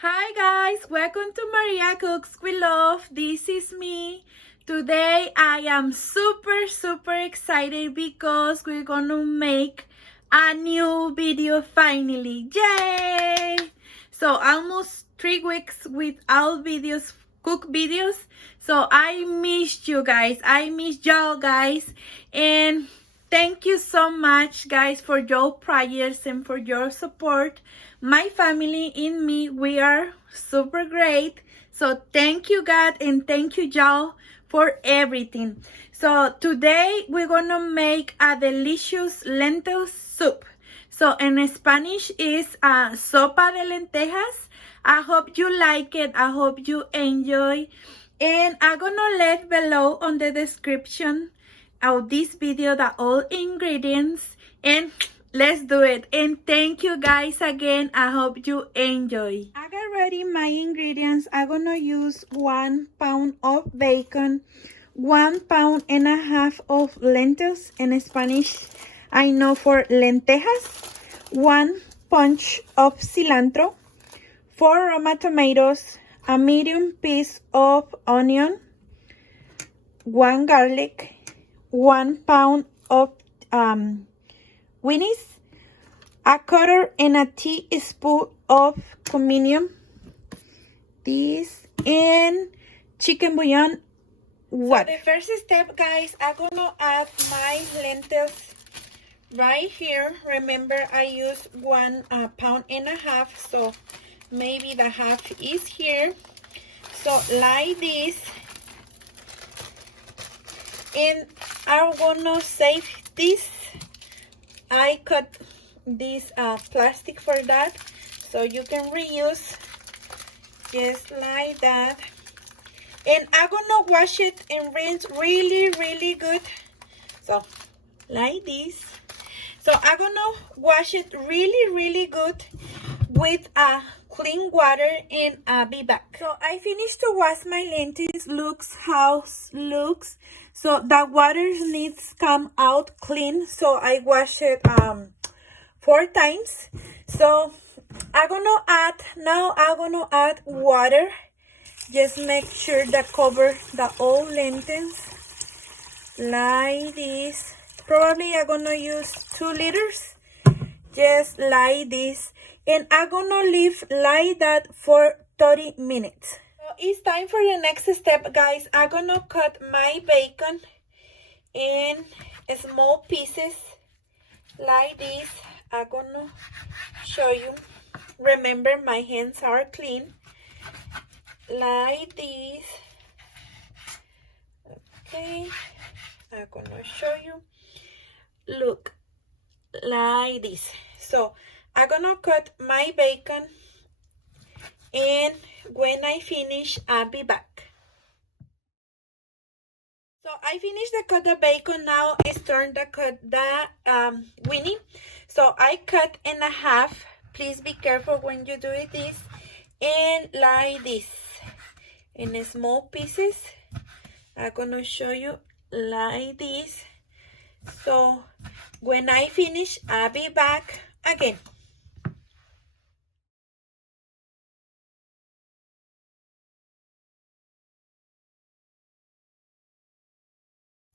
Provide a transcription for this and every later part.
Hi guys, welcome to Maria Cooks with Love. This is me. Today I am super excited because we're gonna make a new video finally. Yay! So almost 3 weeks without videos, cook videos. So I missed you guys. I missed y'all guys. And thank you so much guys for your prayers and for your support. My family and me, we are super great. So thank you God and thank you y'all for everything. So today we're gonna make a delicious lentil soup. So in Spanish is sopa de lentejas. I hope you like it. I hope you enjoy. And I'm gonna let below on the description of this video the all ingredients, and let's do it. And thank you guys again. I hope you enjoy. I got ready my ingredients. I'm gonna use 1 pound of bacon, 1.5 pounds of lentils. In Spanish I know for lentejas, 1 punch of cilantro, 4 roma tomatoes, a medium piece of onion, 1 garlic, 1 pound of wieners, a quarter and a teaspoon of cumin, this, and chicken bouillon water. So the first step guys, I'm gonna add my lentils right here. Remember I use 1.5 pounds, so maybe the half is here. So like this, and I'm gonna save this. I cut this plastic for that, so you can reuse just like that. And I'm gonna wash it and rinse really good, so like this. So I'm gonna wash it really good with clean water, and I'll be back. So I finished to wash my lentils. Looks how looks. So the water needs come out clean. So I wash it 4 times. So I'm gonna add water. Just make sure that cover the all lentils like this. Probably I'm gonna use 2 liters, just like this. And I'm gonna leave like that for 30 minutes. So it's time for the next step guys. I'm gonna cut my bacon in small pieces like this. I'm gonna show you. Remember my hands are clean. Like this. Okay, I'm gonna show you. Look, like this. So I'm gonna cut my bacon, and when I finish I'll be back. So I finished to cut the bacon. Now it's turn to cut the weenie. So I cut in half. Please be careful when you do this. And like this, in small pieces. I'm gonna show you like this. So when I finish I'll be back again.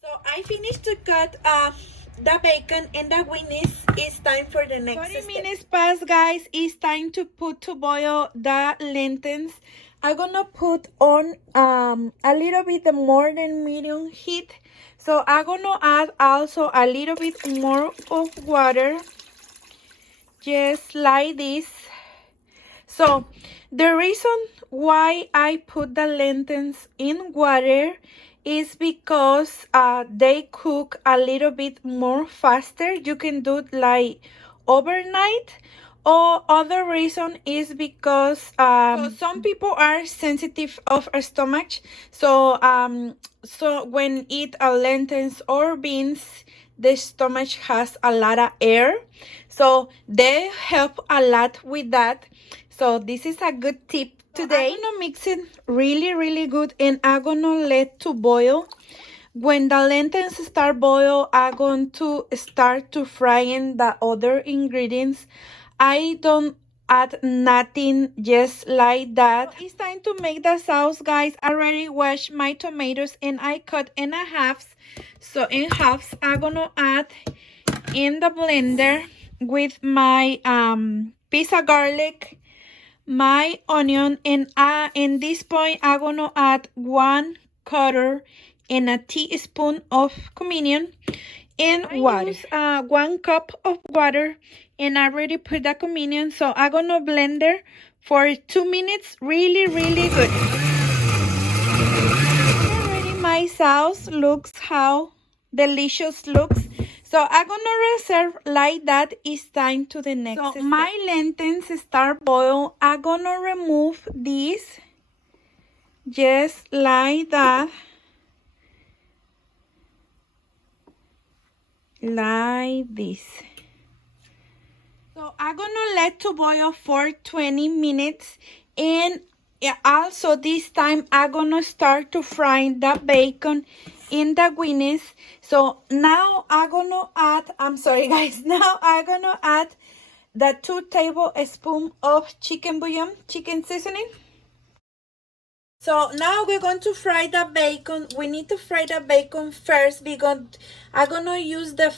So I finished to cut the bacon and the wieners. It's time for the next 30 minutes passed guys. It's time to put to boil the lentils. I'm gonna put on a little bit more than medium heat. So I'm gonna add also a little bit more of water, just like this. So the reason why I put the lentils in water is because they cook a little bit more faster. You can do it like overnight. Or other reason is because so some people are sensitive of a stomach. So so when eat lentils or beans, the stomach has a lot of air. So they help a lot with that. So this is a good tip today. I'm gonna mix it really good, and I'm gonna let to boil. When the lentils start boil, I'm going to start to frying the other ingredients. I don't add nothing, just like that. So it's time to make the sauce, guys. I already washed my tomatoes and I cut in halves. So in halves, I'm gonna add in the blender with my piece of garlic, my onion, and in this point I'm gonna add 1/4 and a teaspoon of cumin and water. Use 1 cup of water, and I already put the cumin, so I'm gonna blend it for 2 minutes, really good. Already my sauce looks how delicious looks. So I'm gonna reserve like that. It's time to the next step. My lentils start boil. I'm gonna remove this just like that. Like this. So I'm gonna let to boil for 20 minutes, and also this time I'm gonna start to fry the bacon in the wieners. So now I'm gonna add, I'm sorry guys, now I'm gonna add the 2 tablespoons of chicken bouillon, chicken seasoning. So now we're going to fry the bacon. We need to fry the bacon first because I'm gonna use the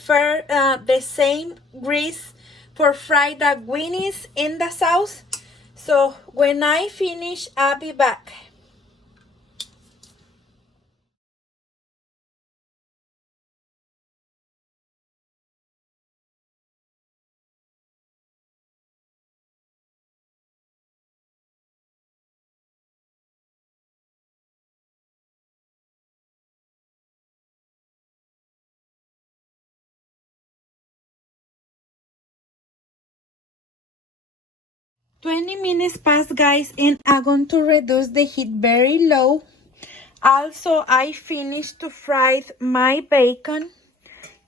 same grease for fry the wieners in the sauce. So when I finish, I'll be back. "20 minutes passed, guys, and I'm going to reduce the heat very low. Also, I finished to fry my bacon,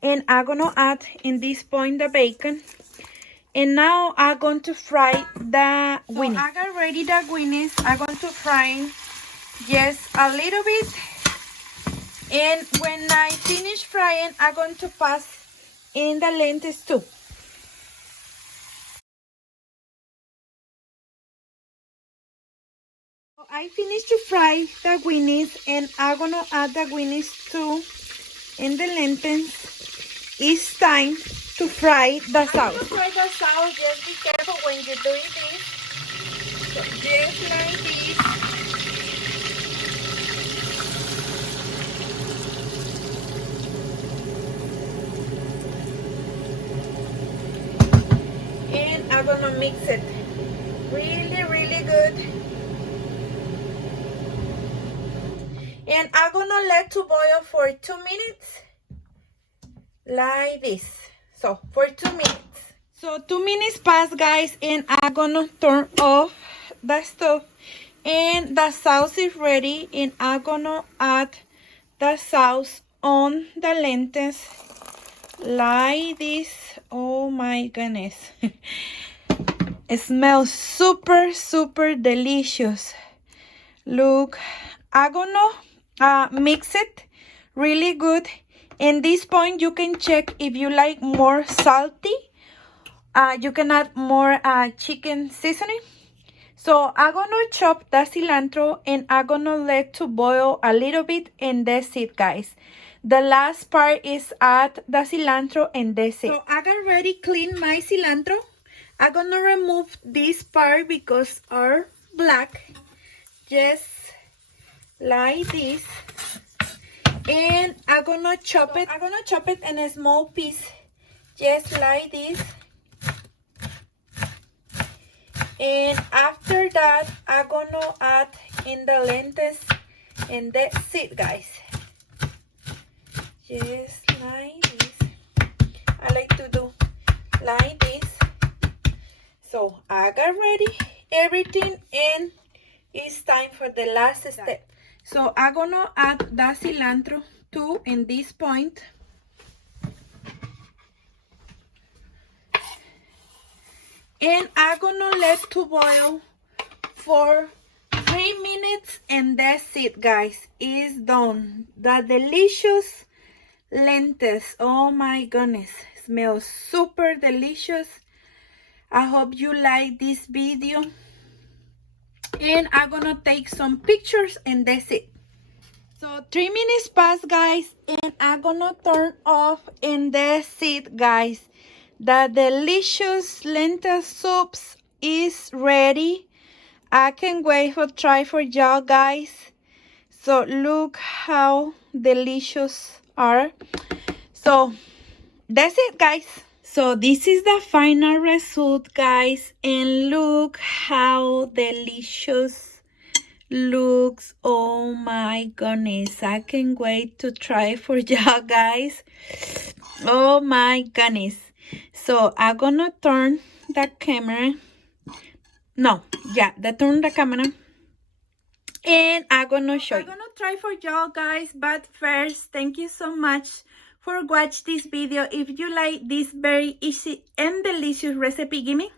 and I'm gonna add in this point the bacon. And now I'm going to fry the wieners. So I got ready the wieners. I'm going to fry just a little bit. And when I finish frying, I'm going to pass in the lentils too. So I finished to fry the wieners, and I'm gonna add the wieners too in the lentils. It's time to fry the sauce. To fry the sauce, just be careful when you're doing this. So just like this. And I'm gonna mix it really good. And I'm gonna let to boil for 2 minutes. Like this. So for 2 minutes. So 2 minutes passed, guys, and I'm gonna turn off the stove, and the sauce is ready, and I'm gonna add the sauce on the lentils like this. Oh my goodness. It smells super delicious. Look, I'm gonna mix it really good. In this point, you can check if you like more salty. You can add more chicken seasoning. So I'm gonna chop the cilantro, and I'm gonna let to boil a little bit, and that's it, guys. The last part is add the cilantro, and that's it. So I got ready clean my cilantro. I'm gonna remove this part because are black. Just like this. And I'm gonna chop it. I'm gonna chop it in a small piece, just like this. And after that, I'm gonna add in the lentils, and that's it, guys. Just like this. I like to do like this. So I got ready everything, and it's time for the last step. So I'm gonna add the cilantro too in this point. And I'm gonna let to boil for 3 minutes, and that's it, guys. It's done. The delicious lentils. Oh my goodness. Smells super delicious. I hope you like this video. And I'm gonna take some pictures and that's it. So 3 minutes passed, guys, and I'm gonna turn off and that's it, guys. The delicious lentil soups is ready. I can't wait for try for y'all, guys. So look how delicious are. So that's it, guys. So this is the final result, guys, and look how delicious looks. Oh my goodness, I can't wait to try for y'all, guys. Oh my goodness. So I'm gonna turn the camera. No, yeah, turn the camera. And I'm gonna show you. I'm gonna try for y'all, guys, but first, thank you so much for watching this video. If you like this very easy and delicious recipe, give me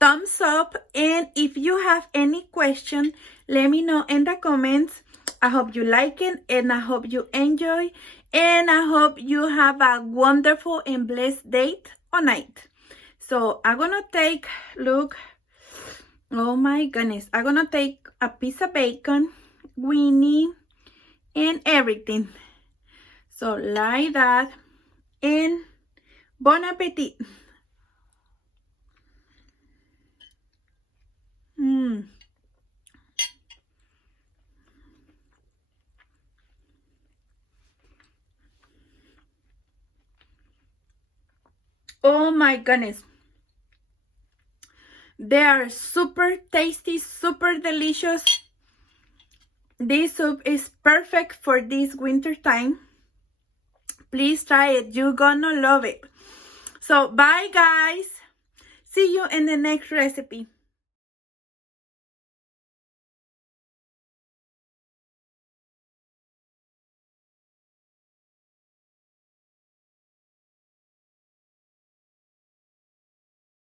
thumbs up. And if you have any question, let me know in the comments. I hope you like it and I hope you enjoy. And I hope you have a wonderful and blessed day or night. So I'm gonna take, look, oh my goodness, I'm gonna take a piece of bacon, weenie, and everything. So like that, and bon appetit. Oh my goodness. They are super tasty, super delicious. This soup is perfect for this winter time. Please try it. You're gonna love it. So bye, guys. See you in the next recipe.